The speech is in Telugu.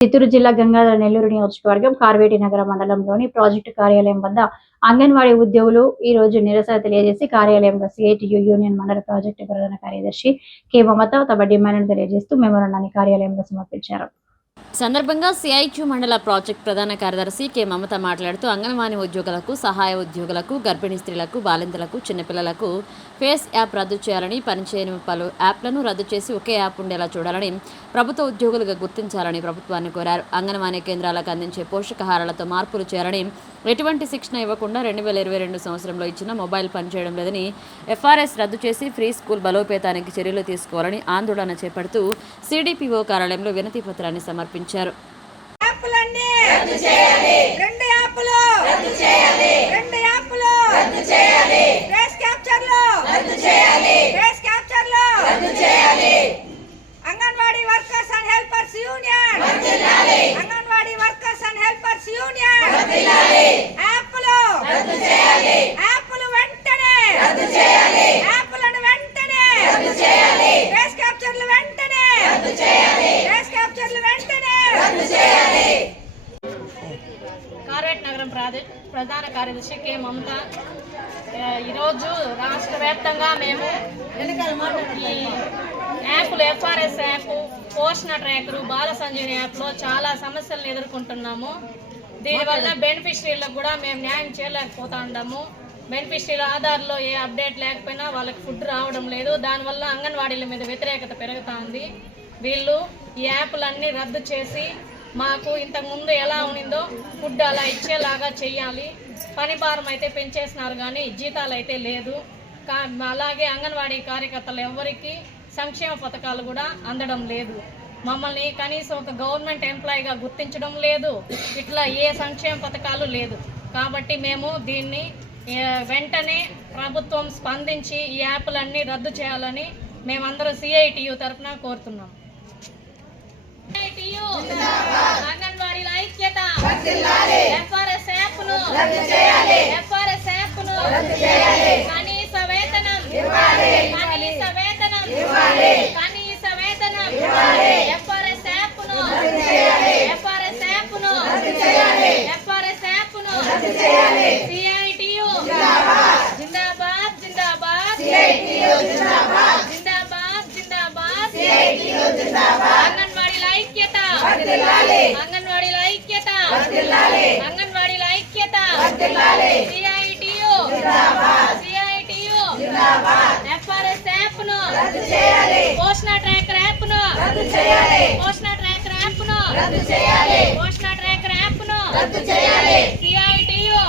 చిత్తూరు జిల్లా గంగాధర నెల్లూరు నియోజకవర్గం కార్వేటి నగర మండలంలోని ప్రాజెక్టు కార్యాలయం వద్ద అంగన్వాడీ ఉద్యోగులు ఈ రోజు నిరసన తెలియజేసి కార్యాలయంలో సిఐటియు యూనియన్ మండల ప్రాజెక్టు ప్రధాన కార్యదర్శి కె మమత తమ డిమాండ్ను తెలియజేస్తూ మెమోరాండాన్ని కార్యాలయంలో సమర్పించారు. సందర్భంగా సిఐక్యూ మండల ప్రాజెక్ట్ ప్రధాన కార్యదర్శి కె. మమత మాట్లాడుతూ అంగన్వాడీ ఉద్యోగులకు సహాయ ఉద్యోగులకు గర్భిణీ స్త్రీలకు బాలింతలకు చిన్నపిల్లలకు ఫేస్ యాప్ రద్దు చేయాలని పనిచేయని పలు యాప్లను రద్దు చేసి ఒకే యాప్ ఉండేలా చూడాలని ప్రభుత్వ ఉద్యోగులుగా గుర్తించాలని ప్రభుత్వాన్ని కోరారు. అంగన్వాడీ కేంద్రాలకు అందించే పోషకాహారాలతో మార్పులు చేయాలని ఎటువంటి శిక్షణ ఇవ్వకుండా రెండు వేల ఇరవై రెండు సంవత్సరంలో ఇచ్చిన మొబైల్ పనిచేయడం లేదని ఎఫ్ఆర్ఎస్ రద్దు చేసి ఫ్రీ స్కూల్ బలోపేతానికి చర్యలు తీసుకోవాలని ఆందోళన చేపడుతూ సిడిపిఓ కార్యాలయంలో వినతి పత్రాన్ని సమర్పించారు యాప్లన్నీ రద్దు చేయాలి రెండు యాప్లు రద్దు చేయాలి రెండు యాప్లు రద్దు చేయాలి ఫేస్ క్యాప్చర్లు రద్దు చేయాలి ఫేస్ క్యాప్చర్లు రద్దు చేయాలి Anganwadi workers and helpers union వర్ధిల్లాలి Anganwadi workers and helpers union వర్ధిల్లాలి యాప్లు రద్దు చేయాలి. యాప్లు వెంటనే రద్దు చేయాలి. యాప్లను వెంటనే రద్దు చేయాలి. ఫేస్ క్యాప్చర్లు వెంటనే రద్దు చేయాలి. ఫేస్ క్యాప్చర్లు వెంటనే రద్దు చేయాలి. కార్వేట్ నగరం ప్రాదే ప్రధాన కార్యదర్శి కె. మమత. ఈరోజు రాష్ట్ర వ్యాప్తంగా మేము ఈ యాప్లు FRS app Poshan tracker Bala Sanjeevani యాప్లో చాలా సమస్యలను ఎదుర్కొంటున్నాము. దీనివల్ల బెనిఫిషరీలకు కూడా మేము న్యాయం చేయలేకపోతా ఉన్నాము. బెనిఫిషరీల ఆధార్లో ఏ అప్డేట్ లేకపోయినా వాళ్ళకి ఫుడ్ రావడం లేదు. దానివల్ల అంగన్వాడీల మీద వ్యతిరేకత పెరుగుతా ఉంది. వీళ్ళు ఈ యాప్లన్నీ రద్దు చేసి మాకు ఇంతకుముందు ఎలా ఉండిందో ఫుడ్ అలా ఇచ్చేలాగా చెయ్యాలి. పని భారం అయితే పెంచేసినారు కానీ జీతాలు అయితే లేదు. అలాగే అంగన్వాడీ కార్యకర్తలు ఎవరికి సంక్షేమ పథకాలు కూడా అందడం లేదు. మమ్మల్ని కనీసం ఒక గవర్నమెంట్ ఎంప్లాయీగా గుర్తించడం లేదు. ఇట్లా ఏ సంక్షేమ పథకాలు లేదు. కాబట్టి మేము దీన్ని వెంటనే ప్రభుత్వం స్పందించి ఈ యాప్లన్నీ రద్దు చేయాలని మేమందరం సిఐటియు తరఫున కోరుతున్నాం. అంగన్వాడీల ఐక్యత ఎఫ్ఆర్ఎస్ ఎఫ్ఆర్ఎస్ను కనీస వేతనం కనీస వేతనం కనీస వేతనం ఎఫ్ఆర్ఎస్ యాప్ను ఎఫ్ఆర్ఎస్ యాప్ను ఎఫ్ఆర్ఎస్ యాప్ను సిఐటియు జిందాబాద్ జిందాబాద్ జిందాబాద్ జిందాబాద్ అంగన్వాడీల ఐక్యత. అంగన్వాడీల ఐక్యత. అంగన్వాడీల ఐక్యత. సిఐటియు సిఐటియు ఎఫ్ఆర్ఎస్ యాప్ను పోషణ ట్రాకర్ యాప్ను పోషణ ట్రాకర్ యాప్ను పోషణ ట్రాకర్ యాప్ను సిఐటియు